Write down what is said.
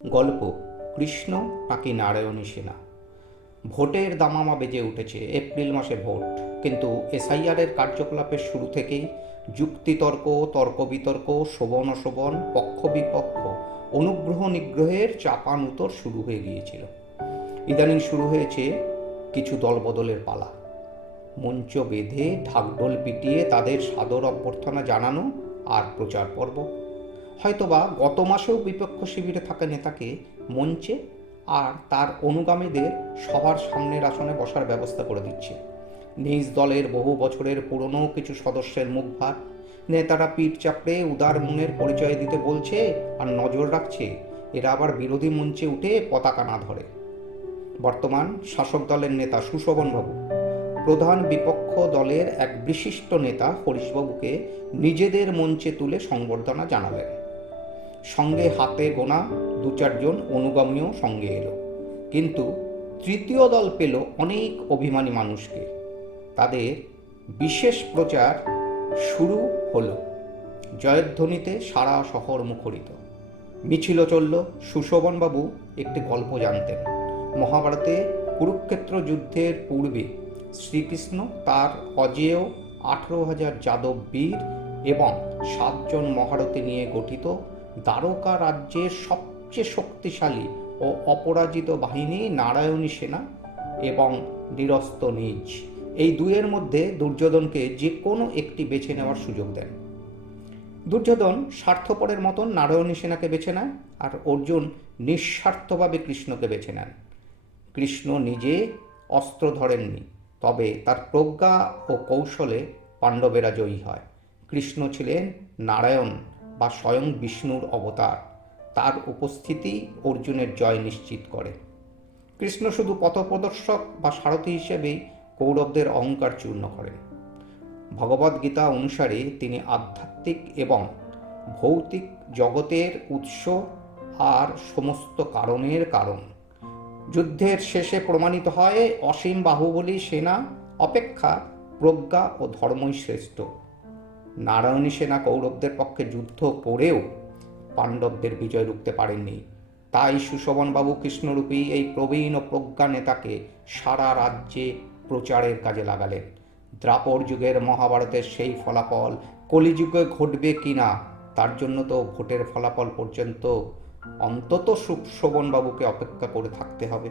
গল্প কৃষ্ণ নাকি নারায়ণী সেনা। ভোটের দামামা বেজে উঠেছে। এপ্রিল মাসে ভোট, কিন্তু এসআইআরের কার্যকলাপের শুরু থেকেই যুক্তিতর্ক, তর্ক বিতর্ক, শোভন অশোভন, পক্ষ বিপক্ষ, অনুগ্রহ নিগ্রহের চাপানুতর শুরু হয়ে গিয়েছিল। ইদানিং শুরু হয়েছে কিছু দলবদলের পালা। মঞ্চ বেঁধে ঢাকঢোল পিটিয়ে তাদের সাদর অভ্যর্থনা জানানো আর প্রচার পর্ব। হয়তোবা গত মাসেও বিপক্ষ শিবিরে থাকা নেতাকে মঞ্চে আর তার অনুগামীদের সবার সামনের আসনে বসার ব্যবস্থা করে দিচ্ছে। নিজ দলের বহু বছরের পুরনো কিছু সদস্যের মুখ ভার নেতারা পিঠ চাপড়ে উদার মনের পরিচয় দিতে বলছে আর নজর রাখছে এরা আবার বিরোধী মঞ্চে উঠে পতাকা না ধরে। বর্তমান শাসক দলের নেতা সুশোভনবাবু প্রধান বিপক্ষ দলের এক বিশিষ্ট নেতা হরিশবাবুকে নিজেদের মঞ্চে তুলে সংবর্ধনা জানালেন। সঙ্গে হাতে গোনা দু চারজন অনুগামীও সঙ্গে এলো। কিন্তু তৃতীয় দল পেল অনেক অভিমানী মানুষকে। তাদের বিশেষ প্রচার শুরু হলো। জয়ধ্বনিতে সারা শহর মুখরিত। মিছিল চলল। সুশোভনবাবু একটি গল্প জানতেন। মহাভারতে কুরুক্ষেত্র যুদ্ধের পূর্বে শ্রীকৃষ্ণ তার অজেয় 18,000 যাদব বীর এবং 7 জন মহারথী নিয়ে গঠিত দ্বারকা রাজ্যের সবচেয়ে শক্তিশালী ও অপরাজিত বাহিনী নারায়ণী সেনা এবং নিরস্ত নিজ, এই দুয়ের মধ্যে দুর্যোধনকে যে কোনো একটি বেছে নেওয়ার সুযোগ দেন। দুর্যোধন স্বার্থপরের মতন নারায়ণী সেনাকে বেছে নেয়, আর অর্জুন নিঃস্বার্থভাবে কৃষ্ণকে বেছে নেন। কৃষ্ণ নিজে অস্ত্র ধরেননি, তবে তার প্রজ্ঞা ও কৌশলে পাণ্ডবেরা জয়ী হয়। কৃষ্ণ ছিলেন নারায়ণ বা স্বয়ং বিষ্ণুর অবতার। তার উপস্থিতি অর্জুনের জয় নিশ্চিত করে। কৃষ্ণ শুধু পথপ্রদর্শক বা সারথি হিসেবেই কৌরবদের অহংকার চূর্ণ করেন। ভগবদ্গীতা অনুসারে তিনি আধ্যাত্মিক এবং ভৌতিক জগতের উৎস আর সমস্ত কারণের কারণ। যুদ্ধের শেষে প্রমাণিত হয় অসীম বাহুবলী সেনা অপেক্ষা প্রজ্ঞা ও ধর্মই শ্রেষ্ঠ। নারায়ণী সেনা কৌরবদের পক্ষে যুদ্ধ করেও পাণ্ডবদের বিজয় রুখতে পারেননি। তাই সুশোভনবাবু কৃষ্ণরূপী এই প্রবীণ ও প্রজ্ঞা নেতাকে সারা রাজ্যে প্রচারের কাজে লাগালেন। দ্রাপর যুগের মহাভারতের সেই ফলাফল কলিযুগে ঘটবে কিনা, তার জন্য তো ভোটের ফলাফল পর্যন্ত অন্তত সুশোভনবাবুকে অপেক্ষা করে থাকতে হবে।